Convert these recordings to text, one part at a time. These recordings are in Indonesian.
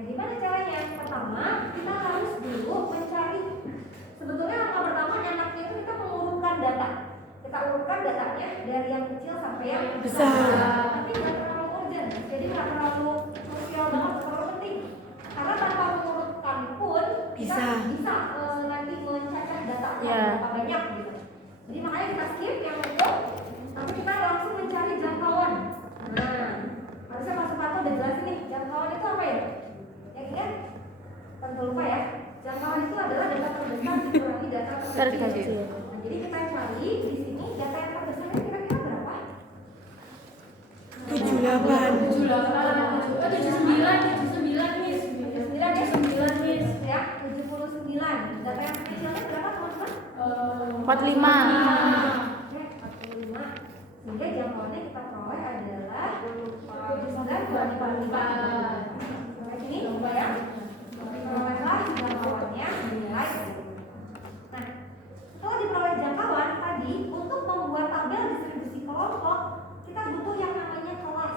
Nah, gimana caranya? Pertama, kita harus dulu mencari. Sebetulnya langkah pertama enaknya itu kita mengurutkan data. Kita urutkan datanya dari yang kecil sampai yang besar. Tapi nggak terlalu urgent, jadi nggak terlalu krusial banget, terlalu penting. Karena tanpa mengurutkan pun kita bisa nanti mencacah datanya berapa banyak gitu. Jadi makanya kita skip yang itu, tapi kita langsung mencari jangkauan. Nah, harusnya Mas Suparto udah jelasin nih, jangkauan itu apa ya? Yang ingat? Tentu lupa ya. Jangkauan itu adalah data terbesar dikurangi data terkecil. Nah, jadi kita cari di sini data yang terbesarnya kira-kira berapa? 78. 79 Miss ya, 79. Data yang kecilnya berapa teman-teman? 45. Oke, 45. Sehingga jangkauannya kita peroleh adalah 79,45. Sampai sini coba ya. Perolehlah jangkauannya dinilai. Nah, setelah diperoleh jangkauan tadi, untuk membuat tabel distribusi kelompok kita butuh yang namanya kelas.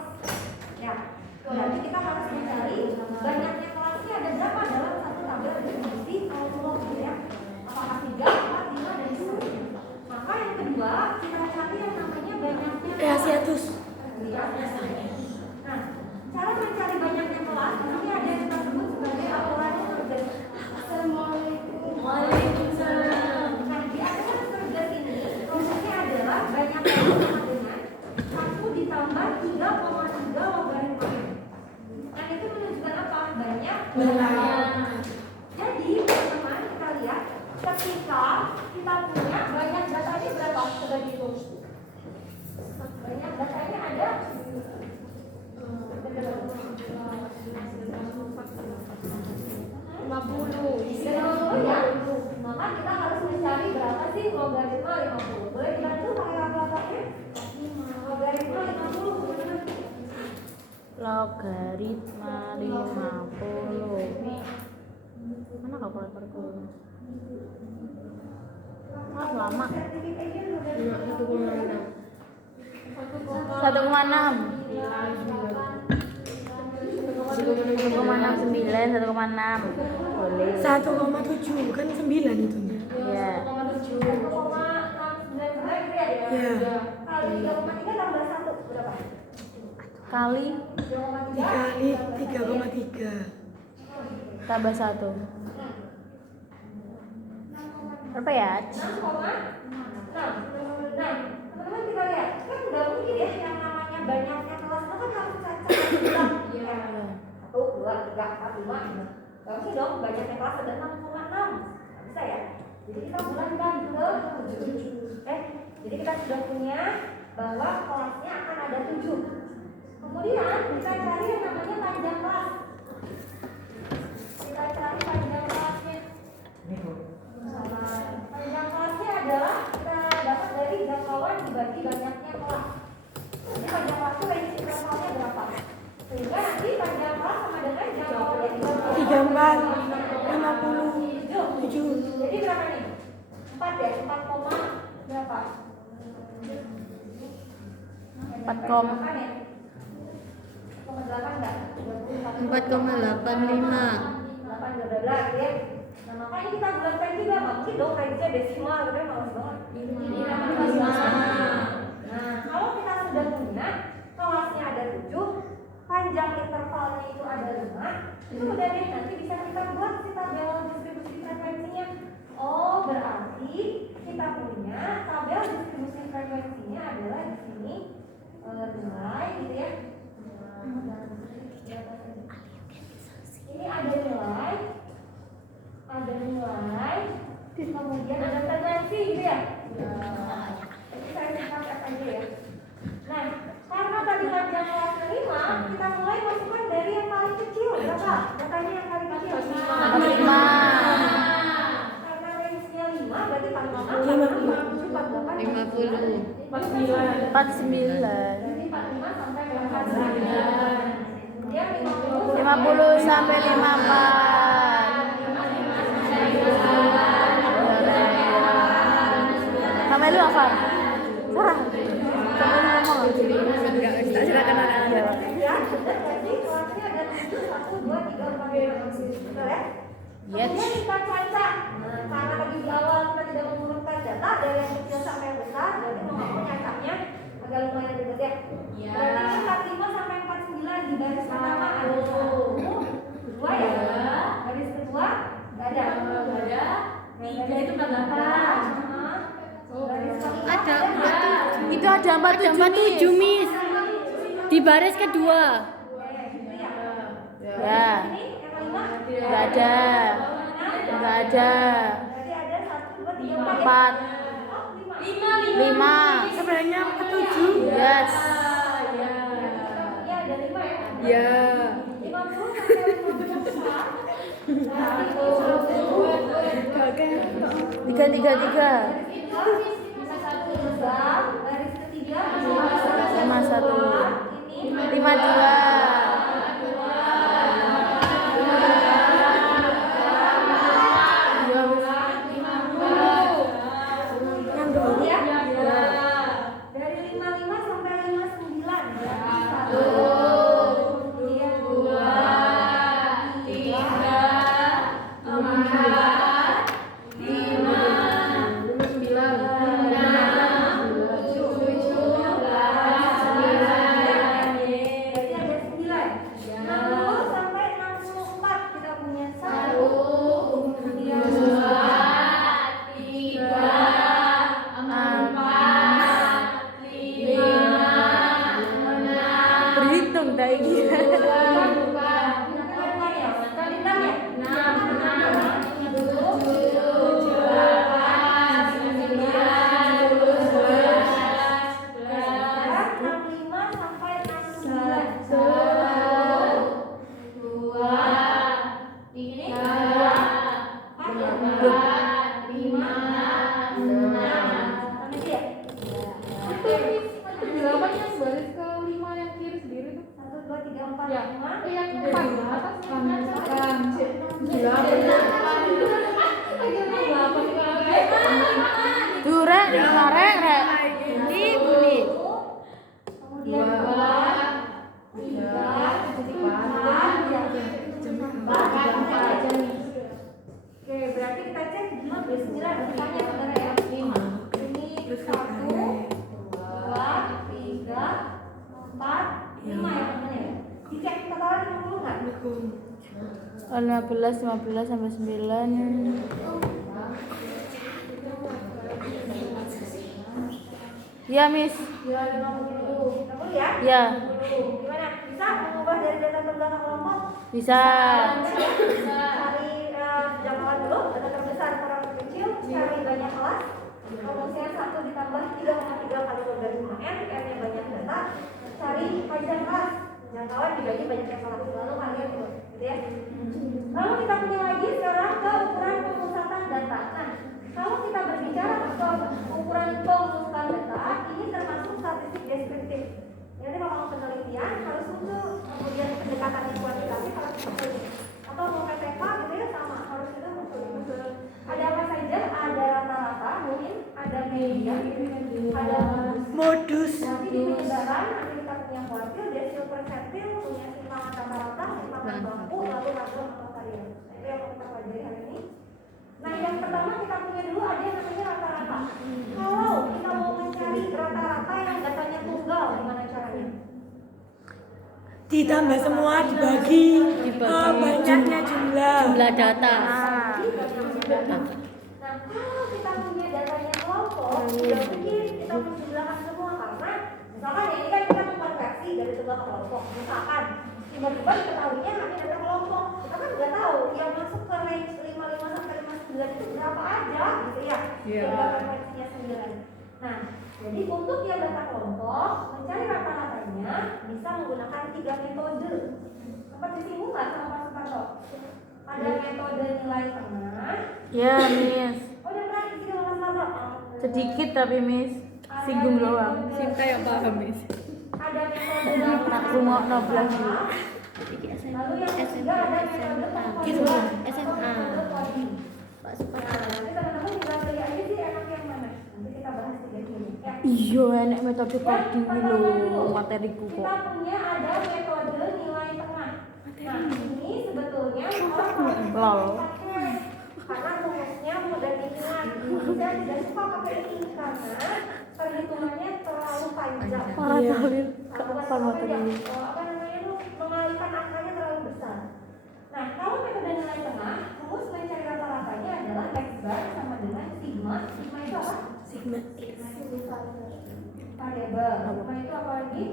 Ya, berarti kita harus mencari banyaknya kelasnya ada berapa dalam satu tabel distribusi kelompok gitu ya. Apakah 3, 4, 5, dan 10. Maka yang kedua kita cari yang namanya banyaknya Hiatus. Nah, cara mencari banyaknya kelas ini ada yang kita sebut sebagai aturan surgas. Waalaikumsalam. Nah, di aturan surgas ini rumusnya adalah banyak kelas sama dengan 1 ditambah 3,3 logaritma. Nah, itu menunjukkan apa? Banyak. Jadi, teman-teman kita lihat ketika kita punya banyak datanya berapa? Coba dihitung. Banyak datanya ada 50 ya. Maka kita harus mencari berapa sih logaritma 50. Boleh dibantu pakai kalkulatornya? Logaritma 50 gimana? Logaritma 50. Mana kalkulatorku? Ah, lama. 1,6. 1,69, 1,6. Boleh. 1,7 kan 9 itu. Iya. 1,699 ya? Ya. Kali 3,3 tambah 1 berapa? Kali Dikali 3,3. tambah 1. Berapa ya? 6,6. Nah, teman-teman kita lihat, kan nggak mungkin ya yang namanya banyaknya kelas itu kan harus cacat bilang. Iya. 1, 2, 3, 4, 5. Nggak mungkin dong banyaknya kelas ada 6,6. Nggak bisa ya. Jadi kita bulatkan ke 7. Jadi kita sudah punya bahwa kelasnya akan ada 7. Kemudian kita cari yang namanya panjang kelas. Kita cari panjang kelasnya. Panjang kelasnya adalah kita dapat dari jangkauan dibagi banyaknya kelas. Ini panjang kelas itu range intervalnya berapa? Sehingga nanti panjang kelas sama dengan jangkauannya 34, 57. Jadi berapa nih? 4 ya? 4, berapa? 4, 4,8 enggak? 4,85. 8,12 ya. Nah, makanya kita bulatkan juga, nggak mungkin dong range-nya desimal, gitu ya, males banget. Nah, kalau kita sudah punya kelasnya ada 7, panjang intervalnya itu ada 5, itu udah deh, nanti bisa kita buat si tabel distribusi frekuensinya. Oh, berarti kita punya tabel distribusi frekuensinya adalah di sini nilai gitu ya. Ini ada nilai, kemudian ada frekuensi gitu ya. Jadi saya singkat aja ya. Nah, karena tadi panjang kelasnya 5, kita mulai masukkan dari yang paling kecil. Berapa? Datanya yang paling kecil. 45. Karena range-nya 5, berarti paling lama 49. 45 sampai 49. Kemudian 50 sampai 54. Sampai lu apa? Sarah. Sampai lu ngomong. Enggak, silakan anak-anak. ya, jadi kelasnya ada 6 1, 2, 3, 4, 5, 6, 7. Betul ya? Yes. Kemudian kita caca. Nah, karena tadi di awal kita tidak mengurutkan data dari yang kecil sampai yang besar, berarti mau nggak mau nyacanya agak lumayan ribet ya. Iya. Berarti 45 sampai 49 di baris pertama ada 1, 2 ya. Baris kedua nggak ada. Tiga itu 48. Baris keempat Ada Itu ada 47 Miss. Di baris kedua. gitu ya. Ya. Ini yang kelima Enggak ada. Enggak ada. berarti ada 1, 2, 3, 4 ya. 4. Oh, 5. 5. Sebenarnya 7. Yes. Ya, ada 5 ya. Ya. 50 sampai 54. Tiga. Baris ketiga 51. ini 52. Yang dulu. ya. Dari 55 sampai 59 berarti 1, 2, 3, 4, 5, 6, 7, 8, 9. Berarti ada 9. 60 sampai 64 kita punya 1, 2, 3, Berhitung tadi. Durek, kemarin rek. Ini bunyi. Kemudian 2, 3, 4, 5. Oke, berarti kita cek 5 plus 9 bertanya sebenarnya ya. 5. Ini 1, 2, 3, 4, 5 ya teman-teman ya. Dicek totalnya 50 nggak? 15 sampai 9. Ya, Miss. Ya, 50 ya? Ya, Gimana? Bisa mengubah dari data tunggal ke kelompok? bisa. Cari jangkauan dulu, data terbesar kurang terkecil, cari banyak kelas. Kemudian 1 ditambah 3,3 kali logaritma n, n-nya banyak data. Cari panjang kelas, jangkauan dibagi banyaknya kelas. Lalu kalian itu, gitu ya. Lalu kita punya lagi sekarang ke ukuran pemusatan data. Nah, kalau kita berbicara soal ukuran pemusatan data, ini termasuk statistik deskriptif. Jadi kalau mau penelitian harus muncul, kemudian pendekatan kuantitatif harus muncul. Atau mau PTK gitu ya sama, harus itu muncul. Ada apa saja? Ada rata-rata, mungkin ada media, ada Modus. nanti di penyebaran, nanti kita punya kuartil, desil persentil, punya simpangan rata-rata, simpangan baku, lalu ragam atau varian. Nah, itu yang mau kita pelajari hari ini. Nah, yang pertama kita punya dulu ada yang namanya rata-rata. Kalau kita mau mencari rata-rata yang datanya tunggal, gimana caranya? Ditambah semua dibagi. Banyaknya jumlah. Jumlah data. Nah, kalau kita punya datanya kelompok, tidak mungkin kita menjumlahkan semua karena misalkan ya ini kan kita mengkonversi dari tunggal ke kelompok. Misalkan tiba-tiba diketahuinya hanya data kelompok, kita kan nggak tahu yang masuk ke range 55 sampai 59 itu berapa aja, gitu ya? Konversinya 9. Nah, jadi untuk yang data kelompok mencari rata-ratanya bisa menggunakan 3 metode. Sempat disinggung nggak sama Pak Suparto? Ada metode nilai tengah. Ya, Miss. Oh, udah pernah isi sama Mas Labro? Sedikit tapi Miss. Singgung doang. Sinta yang paham, Miss. Ada metode Tak rumah 16. Lalu yang ketiga ada metode pengkoduan atau metode coding. Nah, nanti teman-teman tinggal pilih aja sih enak yang mana. Nanti kita bahas tiga ini. Ya. Iya, enak metode Yang coding pertama dulu, lho materiku kita kok. punya ada metode nilai tengah. Nah, ini sebetulnya orang pakai karena rumusnya mudah diingat. Saya tidak suka pakai ini karena perhitungannya terlalu panjang. Iya. Apa namanya itu mengalihkan angkanya terlalu besar. Nah, kalau metode nilai tengah, rumus mencari rata-ratanya adalah X bar sama dengan sigma. Sigma itu apa? Sigma X variabel. Sigma itu apa lagi?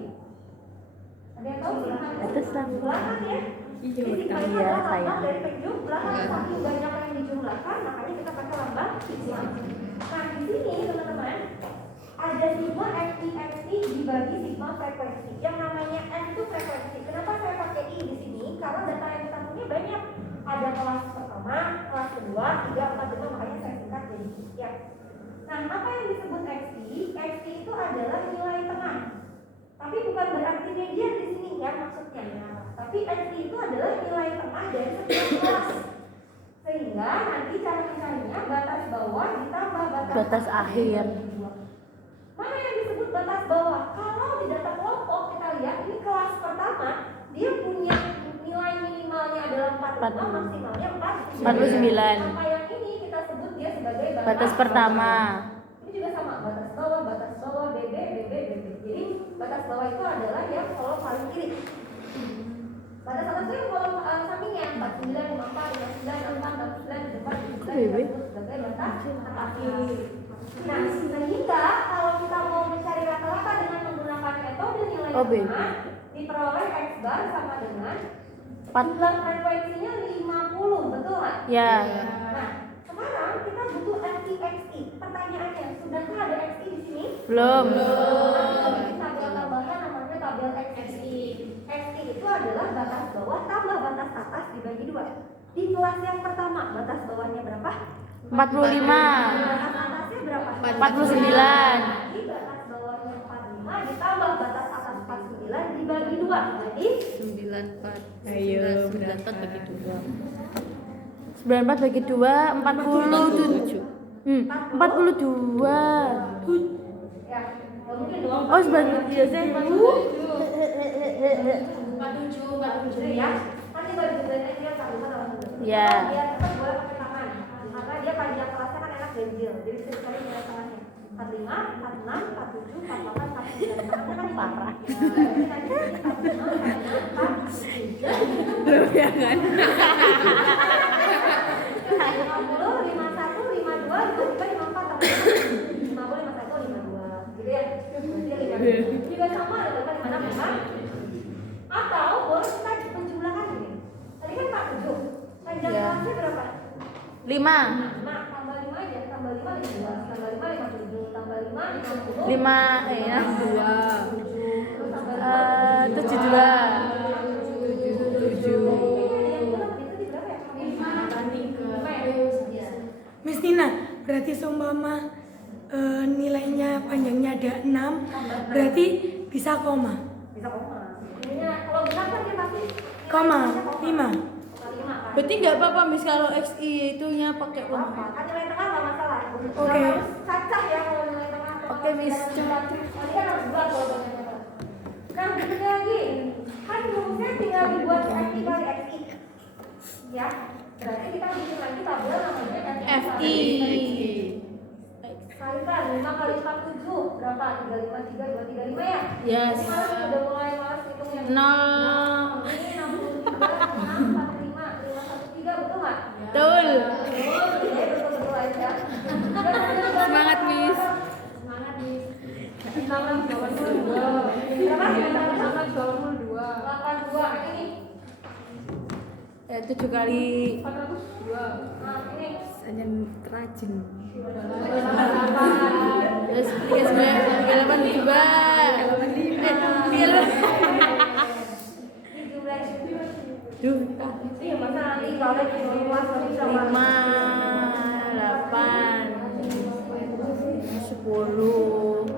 Ada yang tahu sigma itu? Belakang ya? Jadi sigma itu adalah lambang dari penjumlah. Saking banyak yang dijumlahkan, makanya kita pakai lambang sigma. Nah, di sini teman-teman ada sigma FT dibagi sigma frekuensi. Yang namanya F itu frekuensi. Kenapa saya pakai I di sini? Karena data yang kita punya banyak. Ada kelas pertama, kelas kedua, 3, 4, 5, makanya saya singkat jadi sekian. Nah, apa yang disebut XT? XT itu adalah nilai tengah. Tapi bukan berarti median di sini ya maksudnya. Tapi XT itu adalah nilai tengah dari setiap kelas. Sehingga nanti cara mencarinya batas bawah ditambah batas akhir. Mana yang disebut batas bawah? Kalau di data kelompok kita lihat ini kelas pertama dia punya nilai minimalnya adalah 45, maksimalnya 49. Apa yang ini kita sebut dia sebagai Batas pertama. Ini juga sama, batas bawah, BB. Jadi batas bawah itu adalah yang kolom paling kiri. Batas atas itu yang kolom sampingnya 49, 54, 59, 64, 69 sebagai batas atas. Nah, sehingga kalau kita mau mencari rata-rata dengan menggunakan metode nilai tengah, diperoleh X bar sama dengan jumlah frekuensinya 50, betul nggak? Ya. Nah, sekarang kita butuh XI. Pertanyaannya, sudahkah ada XI di sini? Belum. Nanti tabel tambahan namanya tabel XI. XI itu adalah batas bawah tambah batas atas dibagi 2. Di kelas yang pertama, batas bawahnya berapa? 45. Batas atasnya berapa? 49. Jadi batas bawahnya 45 ditambah batas atas 49 dibagi 2. Jadi 94. Ayo, 94 bagi 2. 94 bagi 2 47. 42. ya, mungkin doang. Oh, sebenarnya biasanya 47 ya. Nanti bagi bedanya dia kalimat apa dulu? Ya. Dia tetap boleh pakai tangan. Karena dia panjang kelasnya kan enak ganjil. Jadi bisa dicari nilai tengahnya. 45, 46, 47, 48, 49. Tengahnya kan parah. Jadi nanti 45, 47. Ya kan? 50, 51, 52, 53, 54, 50, 51, 52. Gitu ya. Berarti 50. Juga sama dengan di mana memang. Atau boleh kita menjumlahkan ini. Tadi kan 47. Panjang kelasnya berapa? 5. Nah, tambah 5 aja. Tambah 5, 15. Tambah 5, 57. Tambah 5, 50. 5 ya. 72. Miss Nina, berarti seumpama nilainya panjangnya ada 6, berarti bisa koma. Bisa koma. Kalau benar kan dia pasti Koma 5. Berarti nggak apa-apa Miss kalau XI itunya pakai koma. Kan nilai tengah nggak masalah. Oke. Harus cacah ya kalau nilai tengah. Oke, Miss. Tadi kan harus buat kalau nilai. Nah, berikutnya lagi. Kan rumusnya tinggal dibuat FI kali XI. Ya. Berarti kita bikin lagi tabel namanya FI. Kalikan 5 kali 47 berapa? 353, 235 ya? Yes. Jadi malas udah mulai malas hitungnya. 0. Ini 63, 6, 45, 513, betul nggak? Betul. Betul aja. Semangat, Miss. Semangat, Miss. 82. Berapa? 82. 82. Ini. Ya 7 kali 402. Nah, ini. hanya rajin. Terus 38 juga. 38. Duh. Iya, masa nanti kalau di kelas lebih sama 5 8 10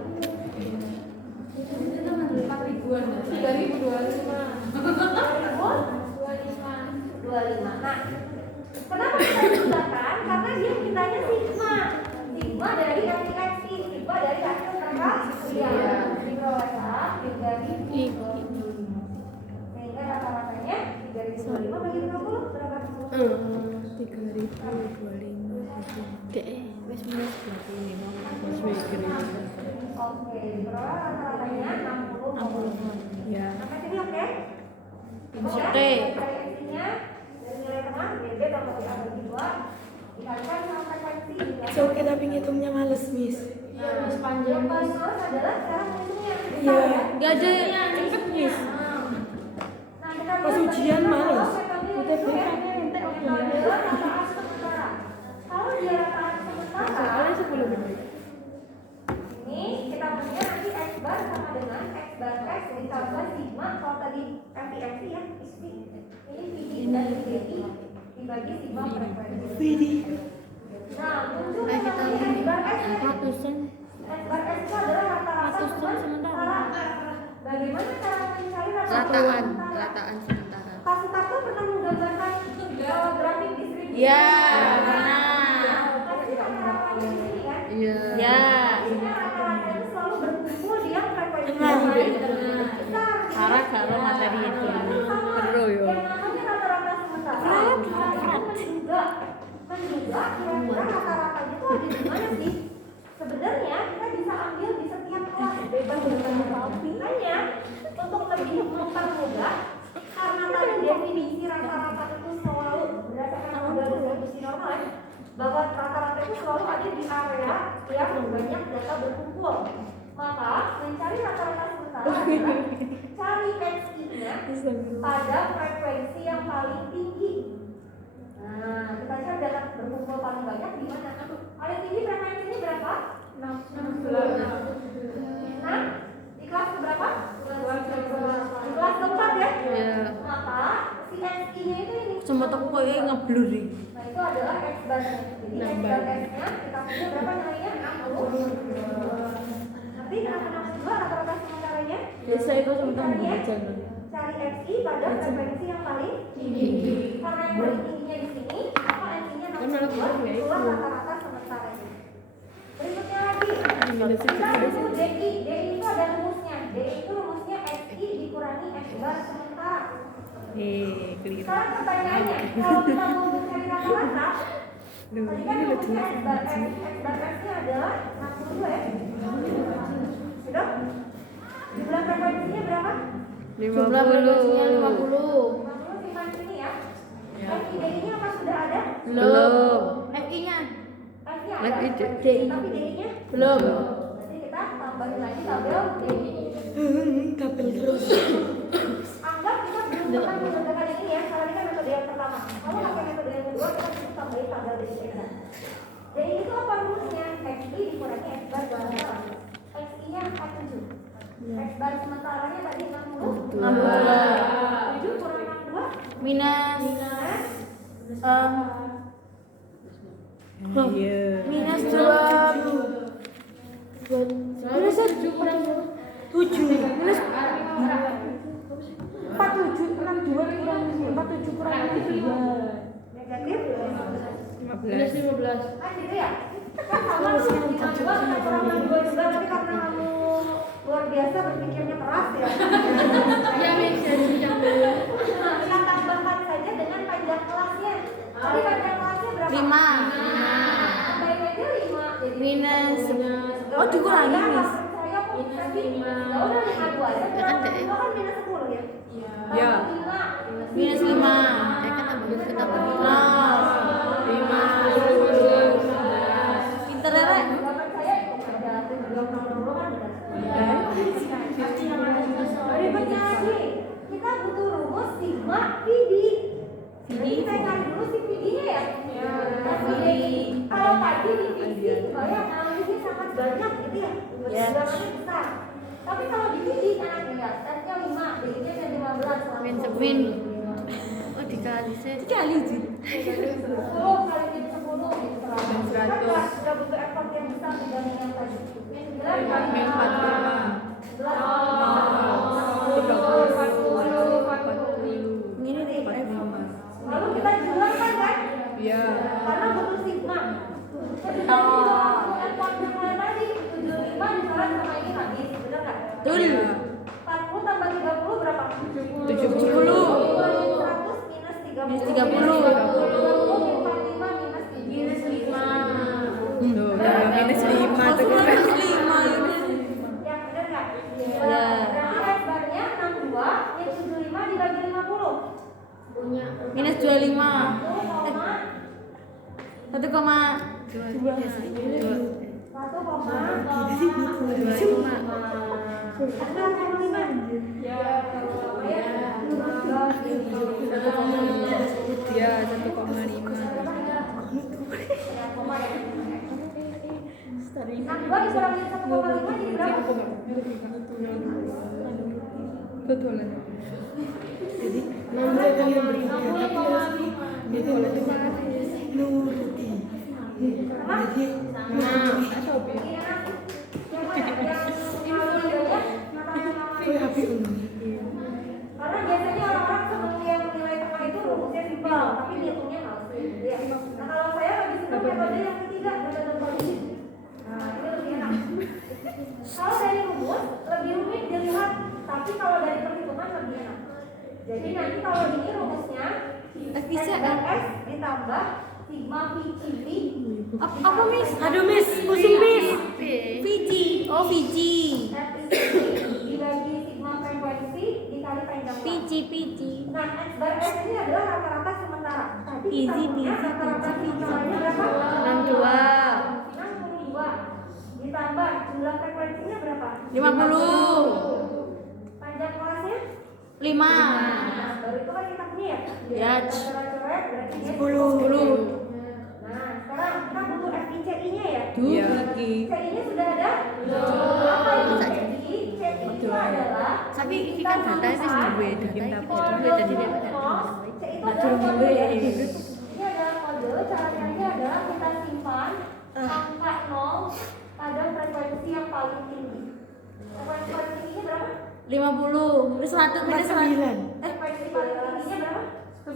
25. Nah, kenapa kita gunakan? Karena dia mintanya sigma. Sigma dari FI, sigma dari hasil perkalian. Diperolehlah dari sehingga rata-ratanya 3.025 bagi 50 berapa? 3.025. Wis minus 25. Oke, berapa rata-ratanya 60. Ya. Sampai sini oke? Oke. Cari X-nya dari nilai tengah BB tambah BA bagi 2 dikalikan sama frekuensi. So, oke tapi ngitungnya males, Miss. Yang paling males adalah cara menghitungnya. Iya. Enggak ada cepet, Miss. Nah, kita Pas ujian males. Kalau dia rata sementara, ini kita punya nanti X bar sama dengan X bar X ditambah sigma. Kalau tadi FIX ya, ini VD dan VDI dibagi sigma frekuensi. Widih. Nah, muncul namanya X bar X. Ratusan. X bar X itu adalah rata-rata Ratusan sementara. Bagaimana cara mencari rata-rata Rataan sementara? sementara. Pak Sutarto pernah menggambarkan grafik distribusi. Ya, Pasti rata-ratanya di sini kan? Iya. Ya. Biasanya rata-rata itu selalu berkumpul di yang frekuensi Tengah. besar. Sarah karo materi itu. Seru yo. Yang namanya rata-rata sementara. Menduga kira-kira rata-ratanya itu ada di mana sih? Sebenarnya kita bisa ambil di setiap kelas bebas hanya untuk lebih mempermudah karena tadi definisi rata-rata itu selalu berdasarkan model distribusi normal ya, bahwa rata-rata itu selalu ada di area yang banyak data berkumpul. Maka mencari rata-rata sementara adalah cari XI-nya pada frekuensi yang paling tinggi. Nah, kita cari data berkumpul paling banyak di mana? Paling tinggi frekuensinya berapa? 16. Nah, di kelas berapa? Di kelas keempat ya? Iya. Maka si XI-nya itu ini. Cuma tak koyo ngeblur iki. Nah, itu adalah X bar-nya. Jadi X bar X-nya kita punya berapa nilainya? 60. Nanti kenapa 62 rata-rata sementaranya? Biasa itu sementara belajar. Cari XI pada frekuensi yang paling tinggi. Karena yang paling tingginya di sini, maka XI-nya 62 itulah rata-rata sementaranya. Berikutnya lagi, kita butuh DI. DI itu ada rumusnya. DI itu rumusnya XI dikurangi X bar sementara. Keliru. Sekarang pertanyaannya, kalau kita mau mencari rata-rata, tadi kan rumusnya X bar X. X bar X-nya adalah 62 ya. Sudah? Jumlah frekuensinya berapa? 50. 50 simpan sini ya. DI-nya apa sudah ada? Belum. FI-nya ada. FI, Tapi DI-nya Belum. Nanti kita tambahin lagi tabel DI. Tabel terus. Anggap kita belum pernah menggunakan ini ya, karena ini kan metode yang pertama. Kalau pakai metode yang kedua, kita bisa tambahin tabel DI kita. DI itu apa rumusnya? XI dikurangi X bar sementara. XI-nya 47. X bar sementaranya tadi 60. 7 kurang 62. Minus minus 20. Minus 7 kurang 7. minus 47 kurang 2 kurang 47 kurang 2. Negatif. Minus 15. Kan gitu ya? Kan sama tuh 52 kita kurang 62 juga, tapi karena kamu luar biasa berpikirnya keras ya. Ya, Kita tambahkan saja dengan panjang kelasnya. Tadi panjang kelasnya berapa? 5. Tambahin aja 5. Jadi Minus. Oh, dikurangi, Miss. Saya kok bisa sih? Ya udah 52 aja. Ya kan, Dek. Kan minus 10 ya? Ya. Minus 5. Kita tambah 5. Pinter ya, Rek? Jawaban saya itu ada 70 kan benar. Berikutnya lagi, kita butuh rumus sigma VD. Jadi kita cari dulu si VD-nya ya. Nah, VD. Kalau tadi di VD, saya analisnya sangat banyak gitu ya. Bilangannya besar. Tapi kalau di VD kan ya, S-nya 5, D-nya ada 15. Min. Oh, dikali sih. Dikali sih. 10 kali min 10 gitu. Kan sudah butuh effort yang besar dibanding yang tadi. Min 9 kali min 40. 40. Ini nih, Pak. Lalu kita jumlahkan kan? Iya. Karena butuh sigma. Ketika kita effort yang lain tadi 75 dicoret sama ini habis, benar nggak? Betul. 40 tambah 30 berapa? 70. Kurangin 100 minus 30. minus 5 minus 5. Minus 5 tuh. Ya, benar nggak? Ya. Berarti X barnya 62 min 75 dibagi 50. Minus 25. 1,2. 1,2. Dia 1,5. Nah, 2 dikurangin 1,5 jadi berapa? Betul. Jadi 60. Karena biasanya orang-orang sebelum yang nilai tengah itu rumusnya simpel, tapi ngitungnya males. Ya. Nah, kalau saya lebih suka metode yang ketiga, metode polisi. Nah, ini lebih enak. Kalau dari rumus lebih rumit dilihat, tapi kalau dari perhitungan lebih enak. Jadi nanti kalau ini rumusnya X dan S ditambah sigma VCV. Apa, Miss? Aduh Miss, pusing Miss. Fiji. Oh, Fiji. Dibagi sigma frekuensi dikali panjang waktu. Fiji. Nah, X bar S ini adalah rata-rata sementara. Tadi kita Easy, punya easy, rata-rata sementaranya berapa? 62. Ditambah jumlah frekuensinya berapa? 50. Panjang kelasnya? 5. Nah, baru itu kan kita punya ya? Ya. Coret-coret berarti dia 10. Nah, sekarang kita butuh FICI-nya ya? Iya. CI-nya sudah ada? Apa itu CI? CI itu adalah Tapi ini kan data itu duwe, data ini kode duwe jadi C itu adalah kode ya. Ini adalah kode, cara caranya adalah kita simpan angka 0 pada frekuensi yang paling tinggi. Frekuensi paling tingginya berapa? 50. Minus 1, minus 1. Frekuensi paling tingginya berapa? 11.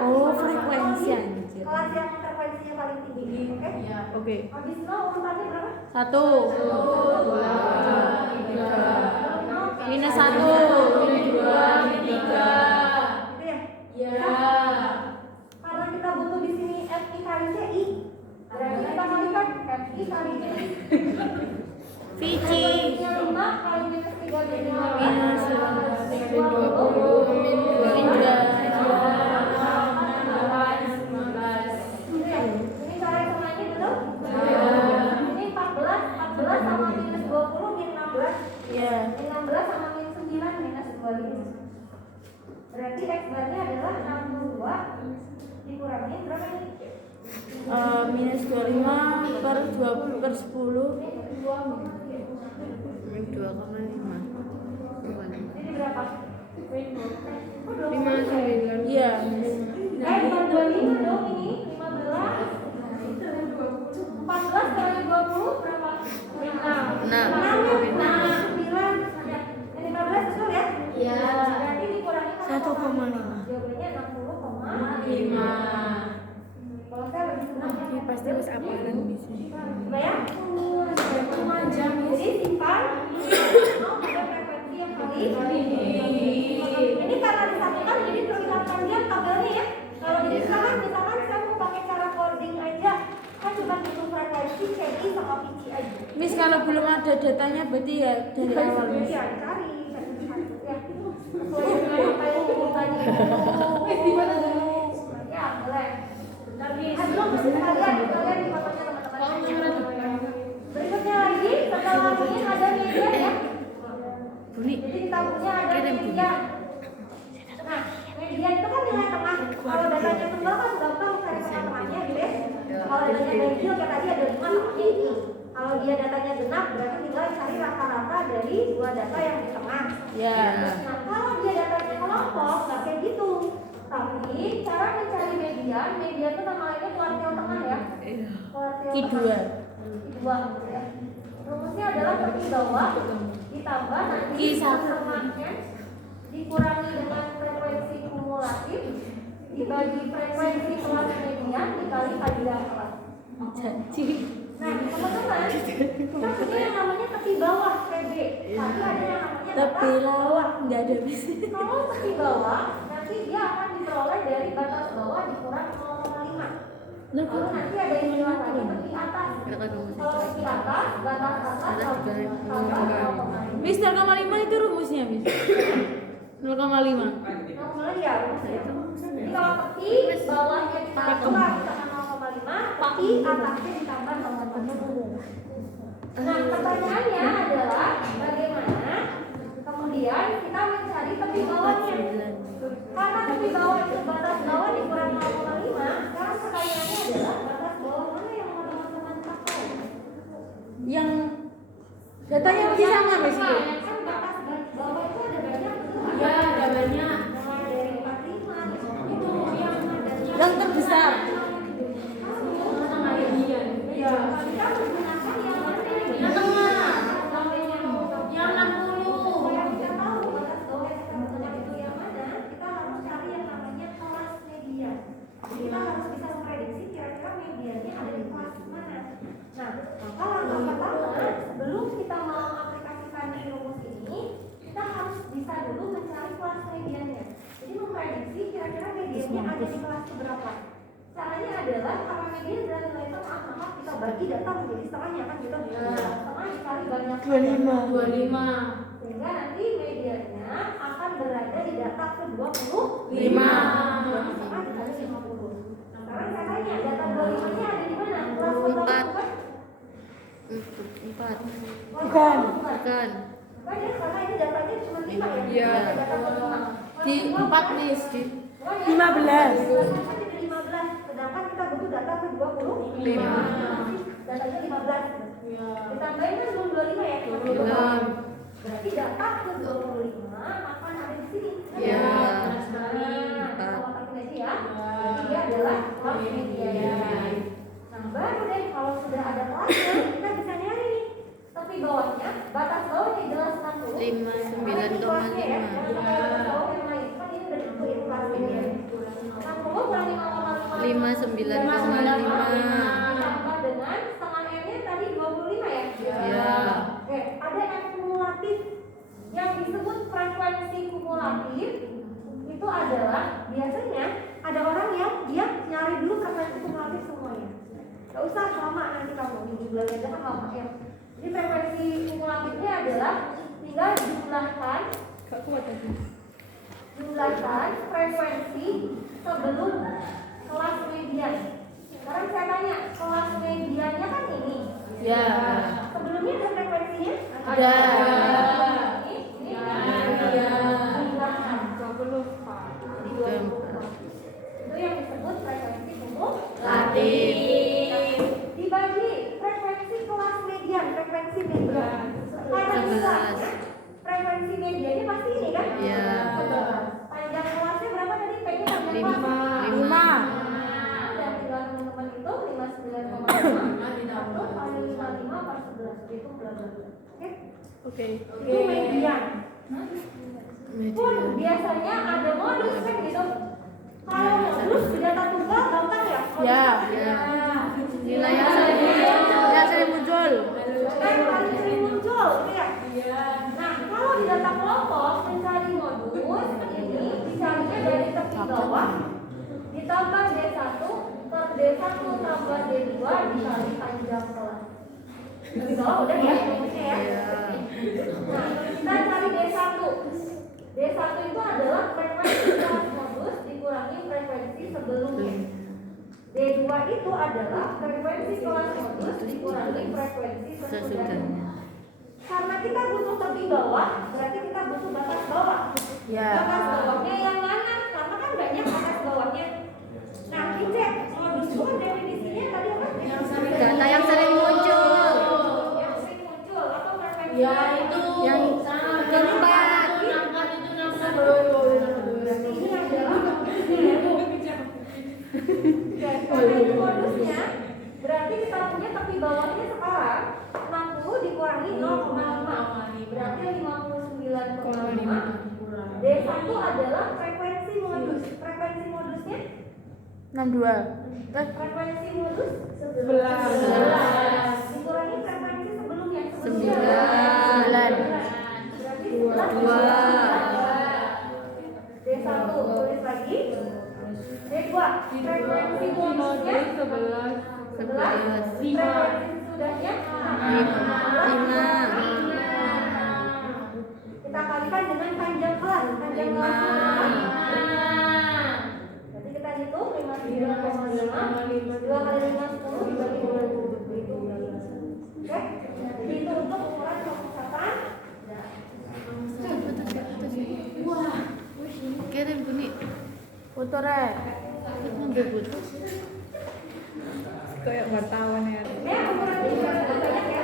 Oh, frekuensi anjir. Kelas yang frekuensinya paling tinggi. Oke? Oke. Habis 0 urutannya berapa? 1. Minus 1. Gitu ya? Karena kita butuh di sini FI kali CI. Berarti kita kalikan FI kali CI. Fiji. 5 kali minus 3 Minus 20. Min 2. Ini cara hitungannya betul? Ini 14 sama minus 20 min 16. Ya. Min 16 sama min 9 minus 25. Berarti X barnya adalah 62 dikurangi berapa ini? Minus 25 per 20 per 10. Min 2,5. Ini berapa? 59. Iya. Bukan 25 dong ini 15. 14 kali 20 berapa? 6. 6. 9. Ini 15 betul ya? Iya. Berarti dikurangi 1,5. jawabannya 60,5. Kalau saya lebih senang ya. Pasti wis apalan bisa. Bayang? Jadi simpan pada frekuensi yang paling ini karena disatukan jadi terlihat panjang tabelnya ya. Kalau misalkan saya mau pakai cara coding aja kan cuma hitung frekuensi CI sama VCI aja. Miss, kalau belum ada datanya berarti ya dari awal, Miss. Ya cari satu-satu ya. Sesuai dengan apa yang dibutuhkan. Ya boleh. Belum kalian di fotonya teman-teman. Berikutnya lagi setelah ini ada media ya. Jadi di tabungnya ada media. Nah, media itu kan nilai tengah. Kalau datanya tunggal kan gampang cari tengah-tengahnya gitu ya. Kalau datanya ganjil kayak tadi ada 5 tengahnya ini. Kalau dia datanya genap berarti tinggal cari rata-rata dari dua data yang di tengah. Ya. Nah, kalau dia datanya kelompok nggak kayak gitu. Tapi cara mencari median itu nama lainnya kuartil tengah ya. Kuartil Q2. Q2 ya. Rumusnya adalah per Q bawah ditambah nanti Q1 tengahnya dikurangi dengan frekuensi kumulatif dibagi frekuensi kelas median dikali panjang kelas. Janji. Nah, teman-teman, kita punya yang namanya tepi bawah PB. Tapi ada yang namanya Tapi data lawak nggak ada, Miss. kalau tepi bawah nanti Lalu nanti ada istilah lagi tepi atas. Kalau tepi atas, batas atas tambah 0,5. Miss 0,5 itu rumusnya, Miss. 0,5. Mulai ya rumusnya. Jadi kalau tepi bawahnya ditambah dengan 0,5, tepi atasnya ditambah 0,5. Nah, pertanyaannya adalah bagaimana kemudian kita mencari tepi bawahnya. Karena tepi bawah itu batas bawah dikurang 0,5, sekarang pertanyaannya adalah batas bawah mana yang mau teman-teman pakai? Yang datanya masih sama, Miss. Kan batas bawah itu ada banyak tuh. Ya, ada banyak. Mulai dari 45 itu yang ada Yang terbesar. Iya, kita menggunakan yang mana? Yang tengah. Yang 60. Supaya kita tahu batas bawah yang kita gunakan itu yang mana, kita harus cari yang namanya kelas median. Jadi kita harus bisa memprediksi kira-kira mediannya ada di kelas mana. Nah, maka langkah pertama sebelum kita mau aplikasikan rumus ini, kita harus bisa dulu mencari kelas mediannya. Jadi memprediksi kira-kira mediannya ada di kelas berapa. Caranya adalah karena median dan nilai tengah, maka kita bagi data menjadi setengahnya kan gitu. Setengah dikali banyak 25. sehingga nanti mediannya akan berada di data ke-25. 5. Setengah dikali 50. Nah, sekarang saya tanya data 25-nya ada di mana? Kelas berapa? 4. Bukan. Bukan. Bukan ya, karena ini datanya cuma 5 ya. Iya. Data ke-5. Di 4, Miss. Di 15. Sedangkan kita butuh data ke-25. Datanya 15. Ditambahin kan belum 25 ya? Belum. Berarti data ke-25 akan ada di sini. Iya. Nah, kita kotakin aja ya. Berarti dia adalah kelas median. Nah, baru deh kalau sudah ada kelasnya, kita bisa nyari nih. Tepi bawahnya, batas bawahnya jelas 60. 59,5. Ya. Batas bawah yang lain. Kan ini udah ditentuin kelas median. 60 kurang 5,5. 59,5. Ditambah dengan setengah M-nya tadi 25 ya? Iya. Oke, ada M kumulatif yang disebut frekuensi kumulatif. Itu adalah biasanya ada orang yang dia nyari dulu frekuensi kumulatif semuanya. Gak usah lama nanti kamu di belajar kan lama ya. Jadi frekuensi kumulatifnya adalah tinggal jumlahkan frekuensi sebelum kelas median. Sekarang saya tanya, kelas mediannya kan ini. Ya. Sebelumnya ada frekuensinya? Ada. Ini itu yang disebut frekuensi kumulatif. Dibagi frekuensi kelas median, frekuensi median. Karena misalnya frekuensi mediannya pasti ini kan? Iya. Panjang kelasnya berapa tadi? P-nya panjang 5. Dan tinggal teman-teman itu 59,5 satu kali 55 per 11 itu bla bla bla. Oke? Itu median. Pun biasanya ada modus kan gitu. Kalau modus di data tunggal gampang ya? Ya. Nilai yang sering muncul. Kan paling sering muncul, gitu ya? Nah, kalau di data kelompok mencari modus ini dicarinya dari tepi bawah ditambah D1 per D1 tambah D2 dikali panjang kelas. Tepi bawah udah ya rumusnya ya. Nah, kita cari D1. D1 itu adalah frekuensi kelas modus dikurangi frekuensi sebelumnya. D2 itu adalah frekuensi kelas modus dikurangi frekuensi sesudahnya. Karena kita butuh tepi bawah, berarti kita butuh batas bawah. Ya. Batas bawahnya yang mana? Karena kan banyak batas bawahnya. Nah, dicek modus itu kan definisinya tadi apa? Data yang sering muncul. Yang sering muncul atau frekuensi? Ya, itu yang keempat. Berarti ini adalah frekuensi modusnya. Berarti kita punya tepi bawahnya sekarang 60 dikurangi 0,5 berarti 59,5. D1 adalah frekuensi modus. Frekuensi modusnya 62. frekuensi modus 11 dikurangi frekuensi sebelumnya 9. berarti 2. D1 tulis lagi. D2 Frekuensi modusnya 11. Frekuensi sudahnya 5. Kita kalikan dengan panjang kelas. Panjang kelas berapa? Berarti kita hitung 59,5. 2 kali 5 10 dibagi 20. Itu. Oke? Jadi itu untuk ukuran kerusakan. Wah. Kirim bunyi. Foto rek. Ngambil foto. Kayak wartawan ya. Ini ukuran juga banyak ya.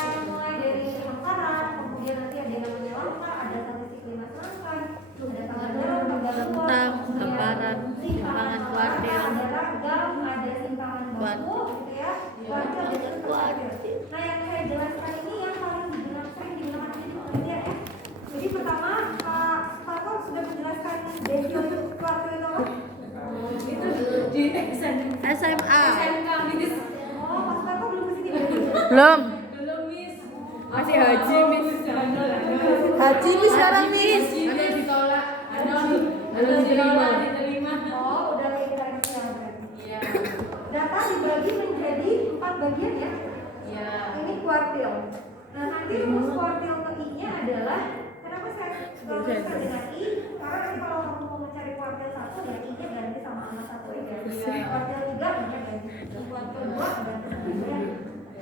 Ada mulai dari lingkaran, kemudian nanti ada yang namanya langkah, ada statistik 5 selangkah, ada tangan dorong, pegang kuat, Tentang kemudian hamparan, simpangan kuartil. ada ragam, ada simpangan baku, gitu ya. Kuartil dan kuartil. Nah, yang saya jelaskan ini yang paling sering digunakan di penelitian ya. Jadi pertama, Pak Farko sudah menjelaskan desil kuartil itu apa? Di SMA. Oh, Pak Farko belum kesini berarti. Belum. masih haji Miss. Haji Miss sekarang Miss. Ada yang ditolak, ada diterima. Oh, udah lagi berarti. Iya. Data dibagi menjadi 4 bagian ya. Iya. Ini kuartil. Nah, nanti rumus kuartil ke I-nya adalah kenapa saya tuliskan dengan I? Karena nanti kalau kamu mau mencari kuartil 1 ya I-nya ganti sama angka 1 ya. Kuartil 3 I-nya ganti. Kuartil 2 ganti sama I.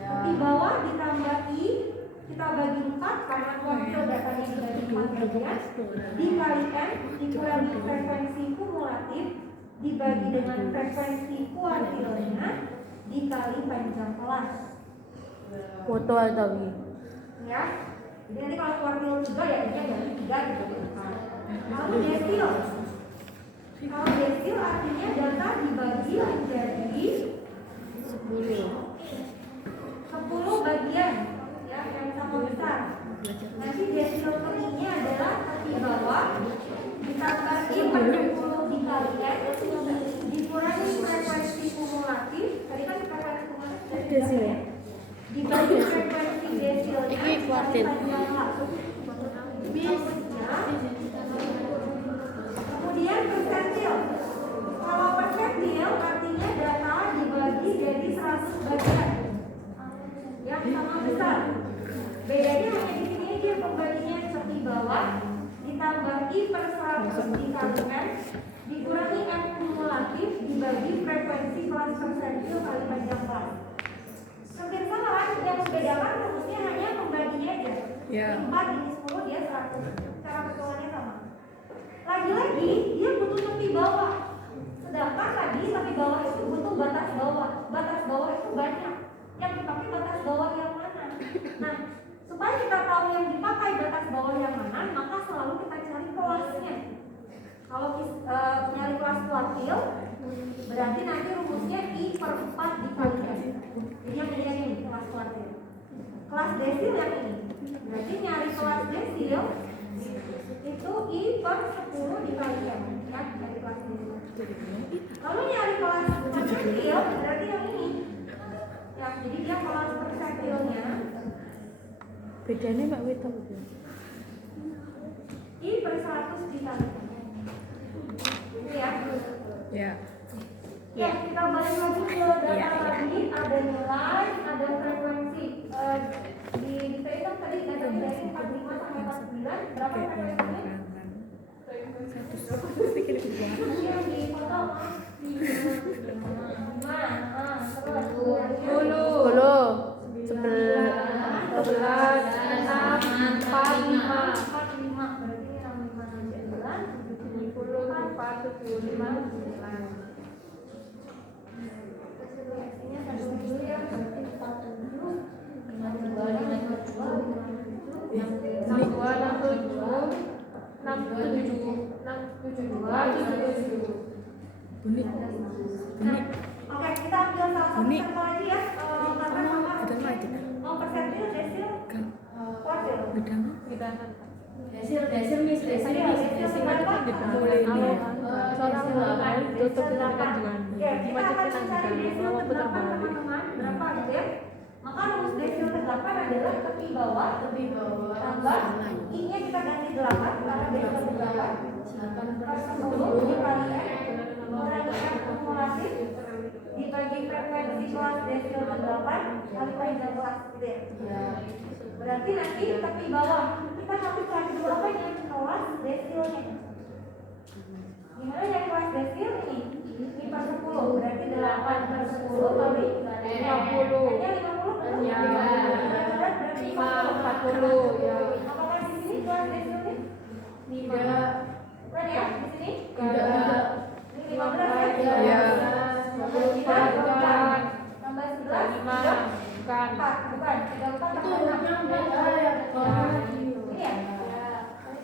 Di bawah ditambah I, kita bagi 4 karena kuartil datanya dibagi 4 bagian, dikalikan dikurangi frekuensi kumulatif dibagi dengan frekuensi kuartilnya dikali panjang kelas. Foto atau Ya, jadi nanti kalau kuartil 3 ya I-nya dari 3 gitu. Lalu desil. Kalau desil artinya data dibagi menjadi 10 bagian ya yang sama besar. Nanti desil ke I-nya adalah di bawah ditambahin per 10 dikalikan dikurangi frekuensi kumulatif. Tadi kan frekuensi kumulatif desil ya. Dibagi frekuensi desil Ini kuartil. Kemudian persentil. Kalau persentil artinya data dibagi jadi 100 bagian yang sama besar. Bedanya hanya di sini aja pembaginya seperti bawah ditambahi per 100 dikalikan dikurangi F kumulatif dibagi frekuensi kelas persentil kali panjang kelas. Hampir sama kan, yang membedakan rumusnya hanya pembaginya aja. Ya. 4 ini 10 dia 100. Cara perhitungannya sama. Lagi-lagi dia butuh tepi bawah. Sedangkan tadi tepi bawah itu butuh batas bawah. Batas bawah itu banyak. Yang dipakai batas bawah yang mana? Nah, supaya kita tahu yang dipakai batas bawah yang mana, maka selalu kita cari kelasnya. Kalau nyari kelas kuartil, berarti nanti rumusnya I per 4 dikalikan. Jadi yang ini kelas kuartil. Kelas desil yang ini. Berarti nyari kelas desil itu I per 10 dikalikan. Ya, nyari kelas desil. Lalu nyari kelas persentil berarti yang ini. Ya, jadi dia kelas persentilnya bedanya Mbak Wita. I per 100 dikalikan. Itu ya. Ya. Ya, kita balik lagi ke data tadi, ada nilai, ada frekuensi. Di kita tadi data dari 45 sampai 49, berapa frekuensinya? Yang di foto 10, 11, 45, berarti 65, 69, 70, Oke, kita ambil salah satu sampel lagi ya. Karena sama mau persentil, desil, kuartil. Desil Miss, desil berapa? boleh ini. Tutup dengan Oke, kita akan mencari desil ke-8 teman-teman. Berapa gitu ya? Maka rumus desil ke-8 adalah tepi bawah tambah I-nya kita ganti 8 karena desil ke-8 per 10 dikali F kurangi F kelas gitu ya. Berarti nanti tepi bawah kita harus cari dulu apa yang kelas desilnya. Gimana yang kelas desil ini? Ini per 10 berarti 8 per 10 kali 50. Hanya 50 kan? Ya. Berarti 40 ya. Apakah di sini kelas desilnya? Tidak. Bukan ya? Di sini? Tidak. Ini 15 ya? Ya. Tambah 9 bukan. Tambah 11 Bukan. 4 bukan. 34 tambah 6. Ini ya?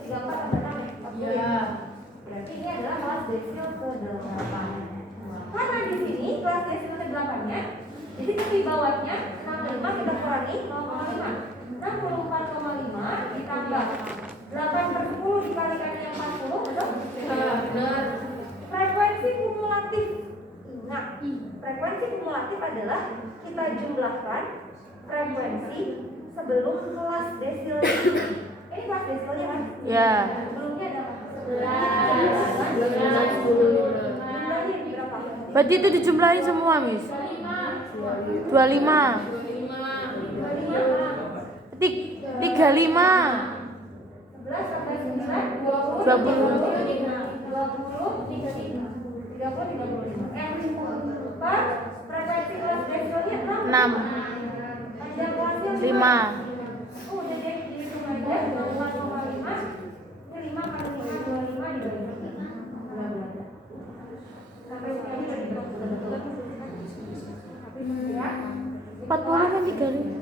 34 tambah 6 ya? 40 ya? Ya. Berarti ini adalah kelas desil ke-8. Karena di sini kelas desil ke-8-nya, jadi tepi bawahnya 65 kita kurangi 0,5. 64,5 ditambah 8 per 10 dikalikan yang 40, betul? Benar. Frekuensi kumulatif. Nah, frekuensi kumulatif adalah kita jumlahkan frekuensi sebelum kelas desil. Ini kelas desilnya kan? Ya. Sebelumnya ada apa? 11, 10. Jumlahnya berapa? Berarti itu dijumlahin semua, Miss. 25. 35. 11 sampai 9, 20, 20. 35. Frekuensi kelas desilnya 6. 6. Panjang kelasnya 5. Oh, udah deh, dihitung aja 4,5. Ini 5 kali 5, 25 dibagi 3. Sampai sini aja udah dihitung betul-betul. Ya. 40 kan 35.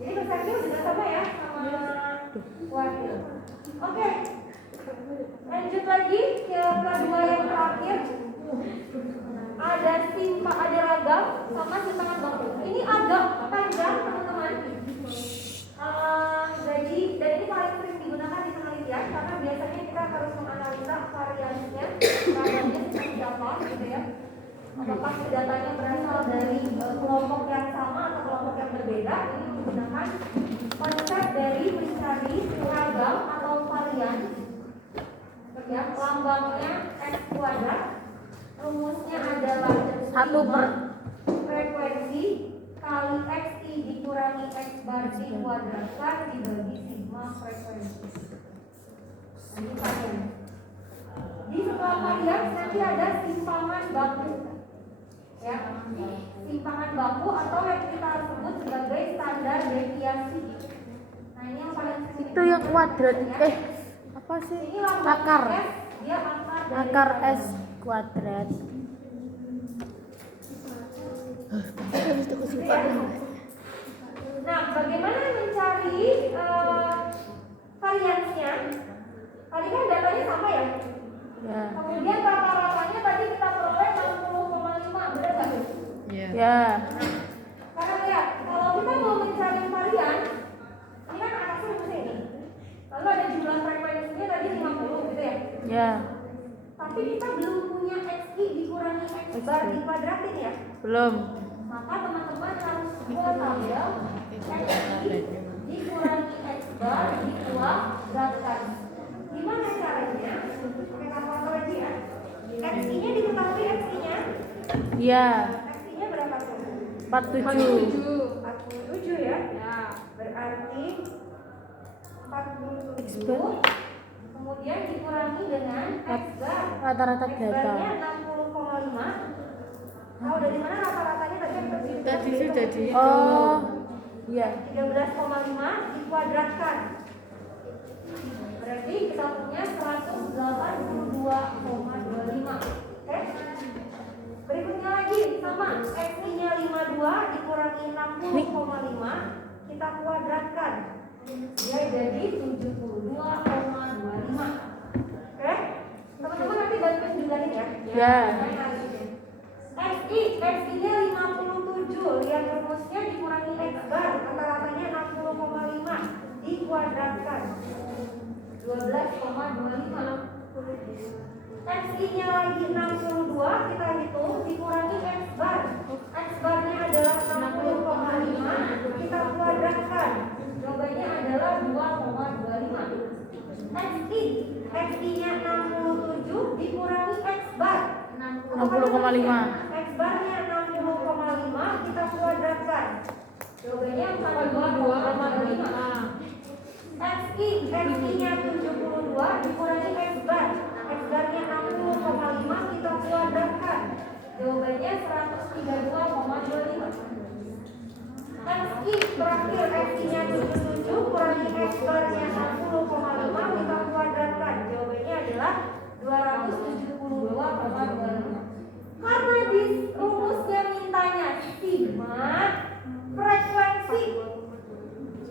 Jadi besarnya sudah sama ya sama wakil. Oke. Lanjut lagi ke kedua yang terakhir. Ada ragam sama simpangan baku. Ini agak panjang teman-teman. Jadi dan ini paling sering digunakan di penelitian karena biasanya kita harus menganalisa variasinya, ragamnya seperti apa gitu ya. Apakah datanya berasal dari kelompok yang sama atau kelompok yang berbeda? Ini menggunakan konsep dari mencari ragam atau varian. Ya, lambangnya x kuadrat. Rumusnya adalah 1/. frekuensi kali xi dikurangi x bar dikuadratkan dibagi sigma frekuensi. Ini varian. Di setelah varian nanti ada simpangan baku. Ya, simpangan baku atau yang kita sebut sebagai standar deviasi. Nah, ini yang paling sering Itu yang kuadrat. Apa sih? ini lambang Akar. S, dia akar dari Akar ragam. S kuadrat. Nah, bagaimana mencari variansinya? Tadi kan datanya sama ya. Ya. Kemudian rata-ratanya tadi kita peroleh 60,5, benar nggak? Ya. Karena lihat, kalau kita mau mencari varian, ini kan atasnya rumusnya ini. Lalu ada jumlah frekuensinya tadi 50 gitu ya. Ya. Tapi kita belum punya xi dikurangi x bar dikuadratin ya. Belum. Maka teman-teman harus buat tabel xi dikurangi x bar dikuadratkan. Gimana caranya? Pakai kalkulator aja ya. Xi-nya diketahui xi-nya. Ya. Xi-nya berapa tuh? 47. 47 ya. Berarti 47 kemudian dikurangi dengan x bar. Rata-rata X data. barnya 60,5. Tahu dari mana rata-ratanya tadi sudah di Oh. Iya. 13,5 dikuadratkan. Berarti kita punya 182,25. Oke. Berikutnya lagi sama x-nya 52 dikurangi 60,5 kita kuadratkan. Dia jadi 72,25. Oke. Teman-teman nanti bantuin jumlahin ya. Ya. X-nya 57. Lihat rumusnya dikurangi x bar, rata-ratanya 60,5 dikuadratkan. 12,25. X-nya lagi 62, kita hitung dikurangi x bar. X barnya adalah 60,5, kita kuadratkan. Jawabannya adalah 2,25. X-nya 67 dikurangi x bar. 60,5. X barnya 60,5 kita kuadratkan. Jawabannya 42,5. XI-nya 72 dikurangi X bar. X barnya 60,5 kita kuadratkan. Jawabannya 132,25. XI terakhir XI-nya 77 kurangi X barnya 60,5 kita kuadratkan. Jawabannya adalah 272,25. Karena di rumusnya mintanya sigma frekuensi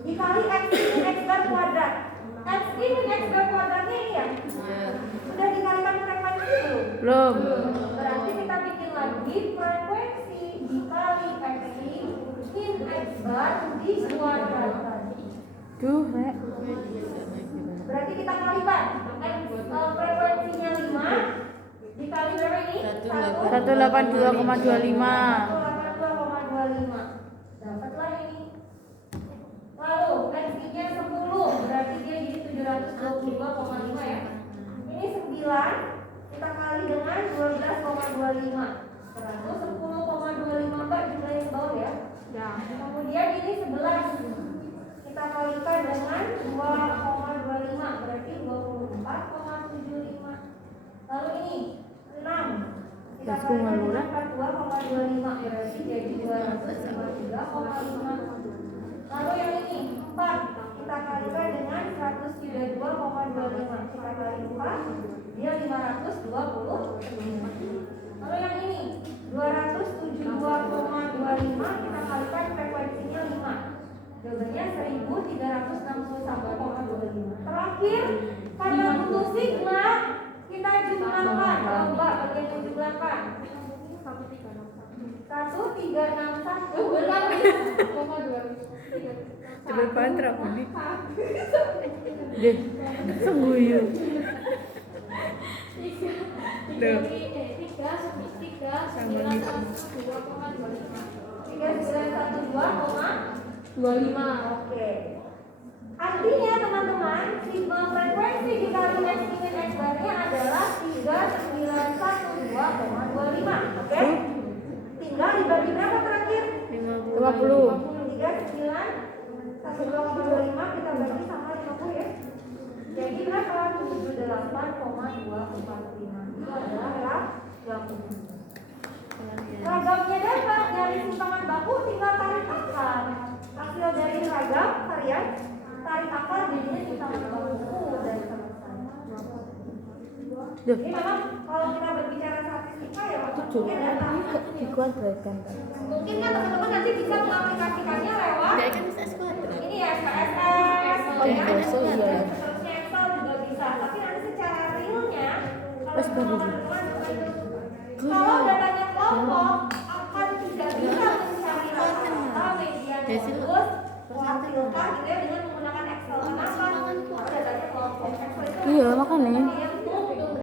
dikali X min X bar kuadrat. X min X bar kuadratnya ini ya? Sudah dikalikan frekuensi belum? Berarti kita bikin lagi frekuensi dikali X min X bar dikuadratkan. Berarti kita kalikan frekuensinya 5 dikali berapa ini? 182,25. 182,25. Dapatlah ini. Lalu X-nya 10, berarti dia jadi 722,5 ya. Ini 9 kita kali dengan 12,25. 110,25 Mbak jumlahnya ke bawah ya. Kemudian ini 11 kita kalikan dengan 2,25 berarti 24,75. Lalu ini 6 kita kalikan dengan 42,25 berarti jadi 253,5. Lalu yang ini 4 kita kalikan dengan 102,25 kita kali 4 dia 520. Lalu yang ini 272,25 kita kalikan frekuensinya 5. Jawabannya 1361,25. Terakhir karena butuh sigma kita jumlahkan. Coba bagian yang jumlahkan 1361. Coba pantra ini. Deh, sungguh. Duh. 3912,25. Oke. Artinya teman-teman, sigma frekuensi dikali X min X barnya adalah 3912,25. Oke? Tinggal dibagi berapa terakhir? 50. 3912,25 kita bagi sama 50 ya. Jadi berapa? 78,245. Itu adalah ragamnya. Ragamnya dapat dari simpangan baku tinggal tarik akar. Hasil dari ragam varian tarik akar jadinya simpangan baku dari selesai. Jadi memang kalau kita berbicara statistika ya mungkin data mungkin kan teman-teman nanti bisa mengaplikasikannya lewat ini ya SPSS, seterusnya Excel juga bisa. Tapi nanti secara realnya kalau datanya kelompok akan tidak bisa mencari rata-rata median modus menghasilkan gitu ya dengan menggunakan Excel. Kenapa? Karena datanya kelompok. Excel itu Iya, makanya. dia